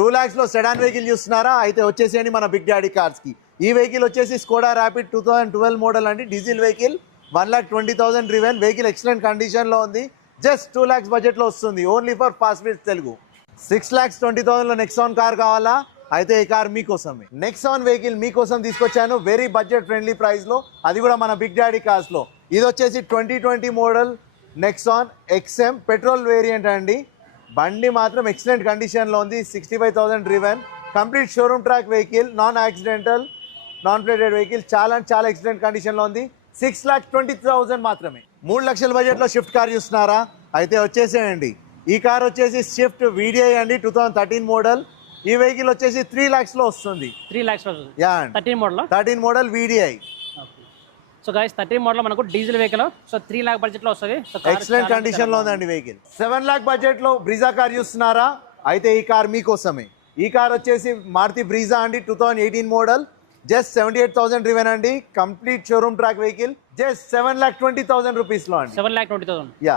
2 lakhs లో sedan vehicle చూస్తున్నారా? అయితే వచ్చేసేయండి మన బిగ్ డాడీ కార్స్ కి. ఈ వెహికల్ వచ్చేసి స్కోడా ర్యాపిడ్ 2012 మోడల్ అండి. Diesel vehicle 1,20,000 driven vehicle. Excellent condition లో ఉంది. జస్ట్ 2 lakhs బడ్జెట్ లో వస్తుంది. Only for fast bits Telugu. 6,20,000 లో నెక్సాన్ కార్ కావాలా? అయితే ఈ కార్ మీకోసమే. నెక్సాన్ వెహికల్ మీకోసం తీసుకొచ్చాను వెరీ బడ్జెట్ ఫ్రెండ్లీ ప్రైస్ లో, అది కూడా మన బిగ్ డాడీ కార్స్ లో. ఇది వచ్చేసి 2020 model Nexon XM petrol variant అండి. బండి మాత్రం ఎక్సలెంట్ కండిషన్ లో ఉంది. 65,000 driven complete showroom track vehicle, non accidental, non plated vehicle. చాలా ఎక్సలెంట్ కండిషన్ లో ఉంది. 6,20,000 మాత్రమే. 3 లక్షల బడ్జెట్ లో షిఫ్ట్ కార్ చూస్తున్నారా? అయితే వచ్చేసేయండి. ఈ కార్ వచ్చేసి స్విఫ్ట్ VDI అండి, 2013 మోడల్. ఈ వెహికల్ వచ్చేసి 3 lakhs లో వస్తుంది. 3 lakhs లో యా 13 model VDI. So guys 13 model మనకు diesel vehicle. So 3 lakh budget లో వస్తుంది. ఎక్సలెంట్ కండిషన్ లో ఉందండి వెహికల్. 7 lakh బడ్జెట్ లో బ్రీజా కార్ చూస్తున్నారా? అయితే ఈ కార్ మీకోసమే. ఈ కార్ వచ్చేసి మారుతి బ్రీజా అండి, 2018 మోడల్. జస్ట్ 78,000 డ్రివెన్ అండి. Complete showroom track vehicle. Just 7,20,000 rupees లో అండి. 7,20,000. యా